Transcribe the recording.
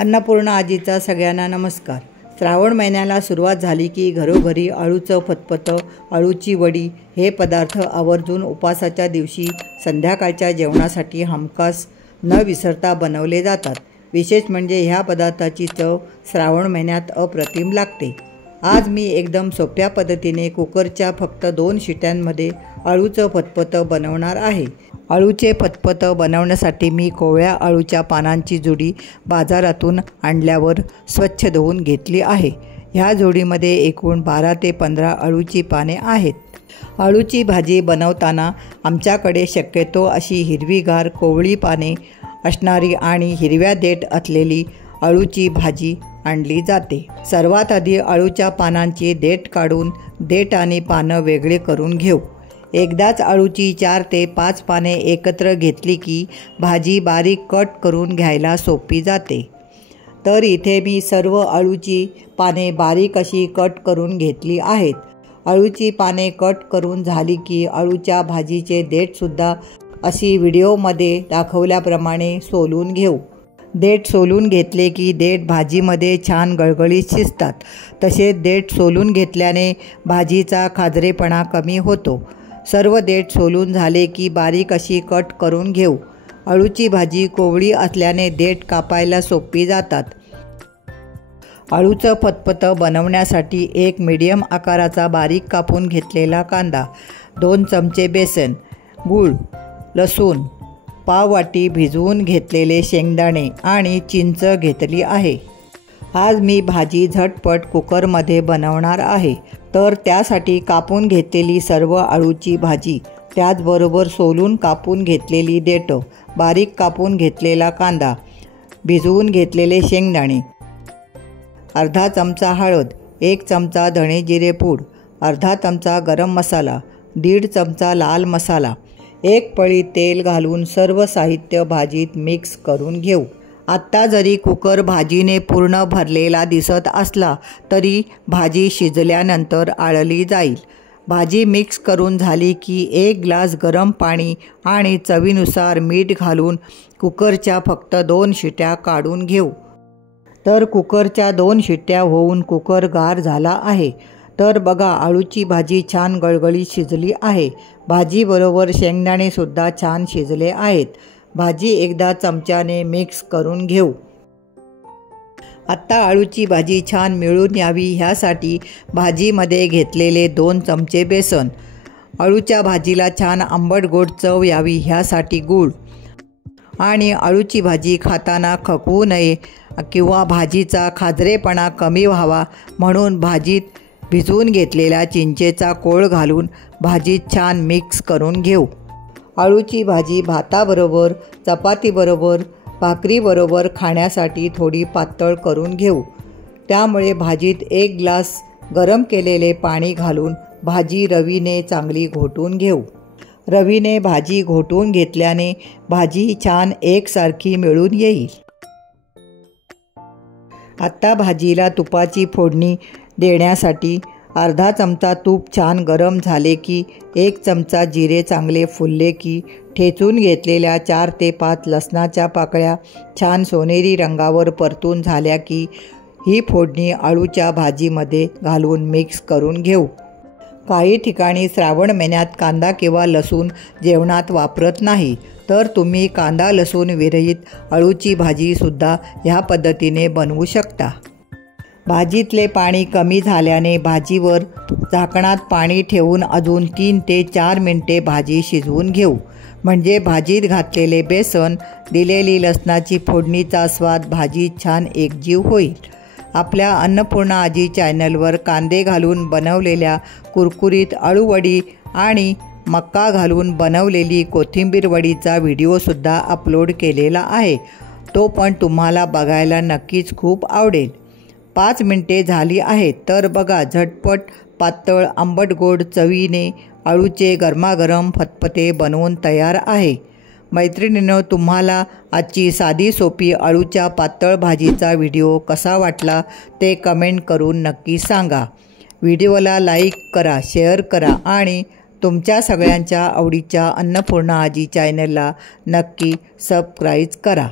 अन्नपूर्णा आजीचा सगळ्यांना नमस्कार। श्रावण महिन्याला सुरुवात झाली की घरोघरी अळूचं फतफतं, अळूची वडी हे पदार्थ आवर्जून उपासाच्या दिवशी संध्याकाळच्या जेवणासाठी हमखास न विसरता बनवले जातात। विशेष म्हणजे ह्या पदार्थाची चव श्रावण महिन्यात अप्रतिम लागते। आज मी एकदम सोप्या पद्धतीने कुकरच्या फक्त 2 शिट्यांमध्ये अळूचं फतफतं बनवणार आहे। अळूचे फतफतं बनवण्यासाठी मी कोवळ्या अळूच्या पानांची जुडी बाजारातून आणल्यावर स्वच्छ धुवून घेतली आहे। ह्या जोडीमध्ये एकूण 12 ते 15 अळूची पाने आहेत। अळूची भाजी बनवताना आमच्याकडे शक्यतो अशी हिरवीगार कोवळी पाने असणारी आणि हिरव्या देठ असलेली अळूची भाजी आणली जाते। सर्वात आधी अळूच्या पानांची देठ काढून देठ आणि पानं वेगळे करून घेऊ। एकदाच अळूची 4 ते 5 पाने एकत्र घेतली की भाजी बारीक कट करून घ्यायला सोपी जाते। तर इथे मी सर्व अळूची पाने बारीक अशी कट करून घेतली आहेत। अळूची पाने कट करून झाली की अळूच्या भाजीचे देठसुद्धा अशी व्हिडिओमध्ये दाखवल्याप्रमाणे सोलून घेऊ। देठ सोलून घेतले की देठ भाजीमध्ये छान गळगळीत शिजतात। तसेच देठ सोलून घेतल्याने भाजीचा खाजरेपणा कमी होतो। सर्व देठ सोलून झाले की बारीक अशी कट करून घेऊ। अळूची भाजी कोवळी असल्याने देठ कापायला सोपी जातात। अळूचं फतफतं बनवण्यासाठी एक मीडियम आकाराचा बारीक कापून घेतलेला कांदा, 2 चमचे बेसन, गूळ, लसूण, पाव वाटी भिजवून घेतलेले शेंगदाणे आणि चिंच घेतली आहे। आज मी भाजी झटपट कुकरमध्ये बनवणार आहे। तर त्यासाठी कापून घेतलेली सर्व अळूची भाजी, त्याचबरोबर सोलून कापून घेतलेली देठ, बारीक कापून घेतलेला कांदा, भिजवून घेतलेले शेंगदाणे, अर्धा चमचा हळद, 1 चमचा धणे जिरे पूड, अर्धा चमचा गरम मसाला, 1.5 चमचा लाल मसाला, 1 पळी तेल घालून सर्व साहित्य भाजीत मिक्स करून घेऊ। आत्ता जरी कुकर भाजीने पूर्ण भरलेला दिसत असला तरी भाजी शिजल्यानंतर आळली जाईल। भाजी मिक्स करून झाली की 1 ग्लास गरम पाणी आणि चवीनुसार मीठ घालून कुकरच्या फक्त 2 शिट्या काढून घेऊ। तर कुकरच्या 2 शिट्या होऊन कुकर गार झाला आहे। तर बघा, अळूची भाजी छान गळगळीत शिजली आहे। भाजीबरोबर शेंगदाणेसुद्धा छान शिजले आहेत। भाजी एकदा चमच्याने मिक्स करून घेऊ। आत्ता अळूची भाजी छान मिळून यावी ह्यासाठी भाजीमध्ये घेतलेले 2 चमचे बेसन, अळूच्या भाजीला छान आंबट गोड चव यावी ह्यासाठी गूळ आणि अळूची भाजी खाताना खकवू नये किंवा भाजीचा खाजरेपणा कमी व्हावा म्हणून भाजीत भिजवून घेतलेला चिंचेचा कोळ घालून भाजीत छान मिक्स करून घेऊ। अळूची भाजी भाताबरोबर, चपातीबरोबर, भाकरीबरोबर खाण्यासाठी थोडी पातळ करून घेऊ। त्यामुळे भाजीत 1 ग्लास गरम केलेले पाणी घालून भाजी रवीने चांगली घोटून घेऊ। रवीने भाजी घोटून घेतल्याने भाजी छान एकसारखी मिळून येईल। आत्ता भाजीला तुपाची फोडणी देण्यासाठी अर्धा चमचा तूप छान गरम झाले की 1 चमचा जिरे चांगले फुलले की ठेचून घेतलेल्या 4 ते 5 लसणाच्या पाकळ्या छान सोनेरी रंगावर परतून झाल्या की ही फोडणी अळूच्या भाजीमध्ये घालून मिक्स करून घेऊ। काही ठिकाणी श्रावण महिन्यात कांदा किंवा लसूण जेवणात वापरत नाही, तर तुम्ही कांदा लसूण विरहित अळूची भाजीसुद्धा ह्या पद्धतीने बनवू शकता। भाजीतले पाणी कमी झाल्याने भाजीवर झाकणात पाणी ठेवून अजून 3 ते 4 मिनिटे भाजी शिजवून घेऊ। म्हणजे भाजीत घातलेले बेसन, दिलेली लसणाची फोडणीचा स्वाद भाजीत छान एकजीव होईल। आपल्या अन्नपूर्णा आजी चॅनलवर कांदे घालून बनवलेल्या कुरकुरीत अळूवडी आणि मक्का घालून बनवलेली कोथिंबीर वडीचा व्हिडिओसुद्धा अपलोड केलेला आहे। तो पण तुम्हाला बघायला नक्कीच खूप आवडेल। 5 मिनिटे झाली आहेत। तर बघा, झटपट पातळ आंबट गोड चवीने अळूचे गरमागरम फतफते बनवून तयार आहे। मैत्रिणींनो, तुम्हाला आजची साधी सोपी अळूच्या पातळ भाजीचा व्हिडिओ कसा वाटला ते कमेंट करून नक्की सांगा। व्हिडिओला लाईक करा, शेअर करा आणि तुमच्या सगळ्यांच्या आवडीच्या अन्नपूर्णा आजी चॅनलला नक्की सबस्क्राईब करा।